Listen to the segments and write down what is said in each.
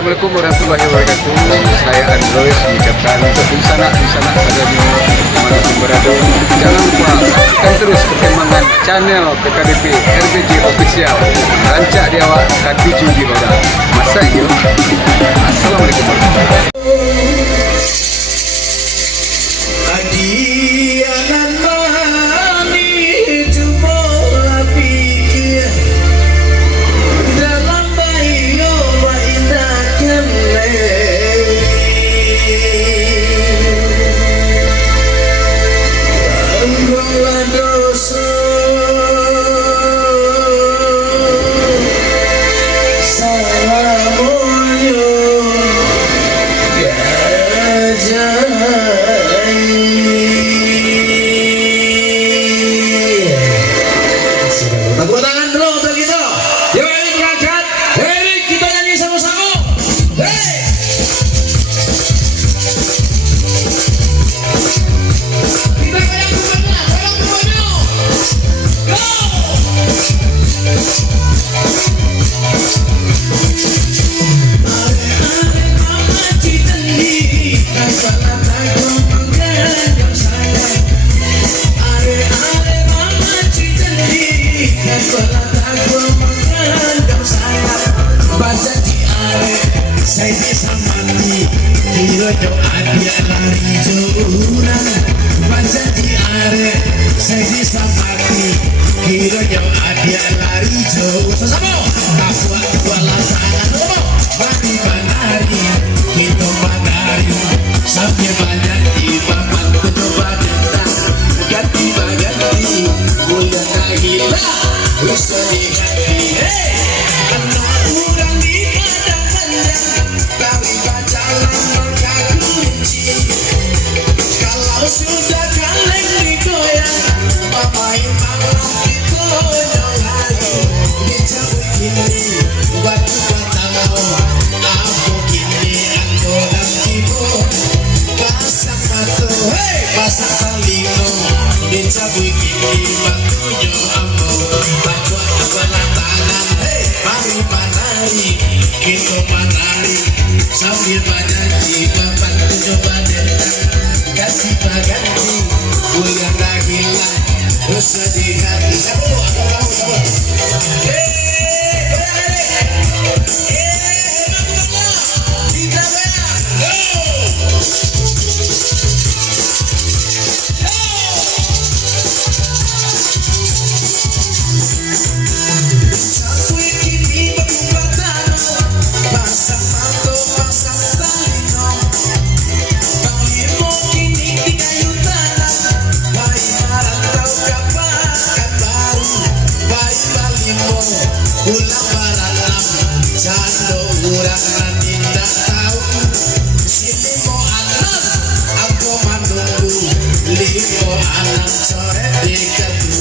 Assalamualaikum warahmatullahi wabarakatuh. Saya Android mengucapkan untuk sana adanya dimanapun berada. Jangan lupa saksikan terus perkembangan channel PKDP RBJ Official. Rancak di awak K7 di roda. Masa iyo. Assalamualaikum warahmatullahi saya bisa mati kira doa dia lari jauhan baca di are saya bisa mati kira doa dia lari jauh sama kapuat wala tangan mati banari kita banari sampai banyak di papan coba datang ganti mulia kahila usah di hati anak urang di tapi pacaran maka kunci kalau sudah kaleng digoyang mamain malam digoyang lagi dijauh kini batu batang aku kini aku dan tibo pasang batu pasang salino dijauh kini batunya ambo takut kepala tangan mari panari kita panari sambil banyak papan coba datang kasih baganti bulan lagi lah usah di hati pulang baralam jando urang tidak tahu sini mau anak aku menunggu limo anak sore di ketu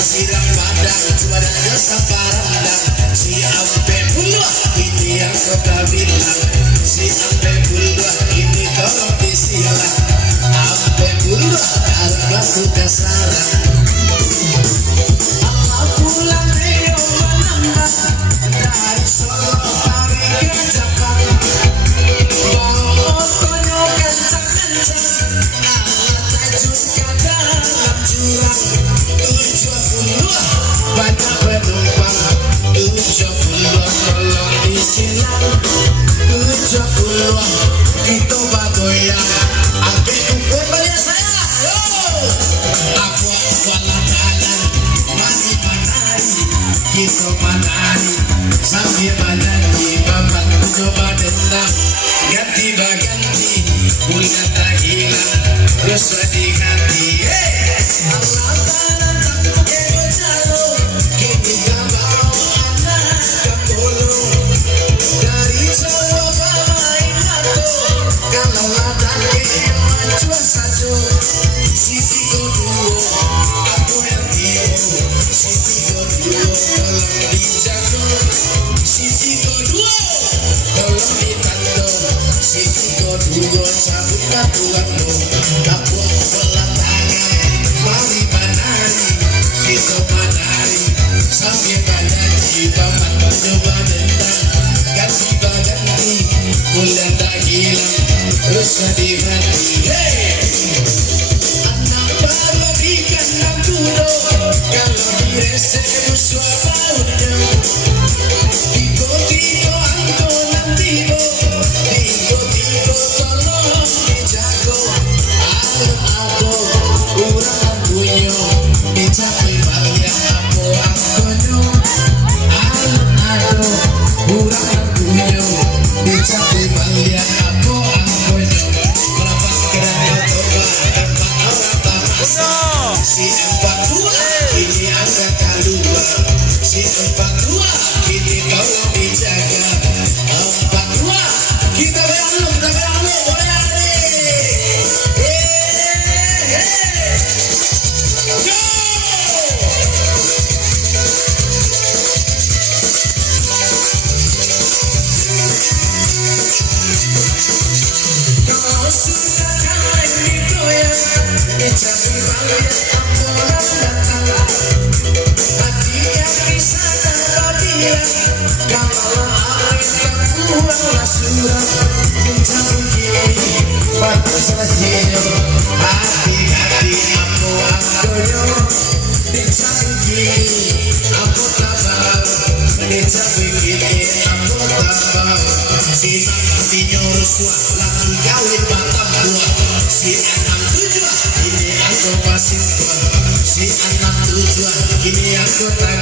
siram padang suaranya saparandang si ampe puluh ini yang kau bilang si ampe puluh ini tolong disilang ampe puluh harga sudah salah pulang dari Solo tarik ke Jakarta bawa motornya kencang-kencang alat tajud ke dalam jurang 70 banyak penumpang 70 tolong disilang 70 itu bagoyang ambil kumpul banyak saya aku wala tangan mari panari kita panari sambil panari papan coba datang ganti baganti bulan tak hilang terus di hati Allah tanah tak kebocalo kini gak mau anak kepolo dari Jawa pemain mato kalau ada yang macuan sajo Siti Goduo aku yang tio Siti Goduo tolong dijago Siti Goduo tolong ditando Siti Goduo cabut batuanmu tak buat hati-hati. Hey, anak baru di kandang kudo, kalau direse musuh baunya. Tigo-tigo angko nantigo, tigo-tigo tolong dijago. Aku urang kunyo, dicapai balik aku akonyo. Aku urang kunyo, dicapai balik aku akonyo. Melapas kerana coba tempat orang tamasa. Si 42 ini agak keluar. Si 42 ini kau dijaga. 42 kita beralung, boleh. Go! Kau sudah kalah itu ya, dicari balik orang datang. Hati yang bisa tanpa dia, kalau air terbuanglah surat. Mencari diri, batu saja. Hati-hati aku akonyo, dicari diri, aku tabah. Dicari diri, aku tabah. Si nantinya rusuh, lagi kawin batang buah. Si anak tujuan, ini aku pasif. Si anak tujuan, ini aku tak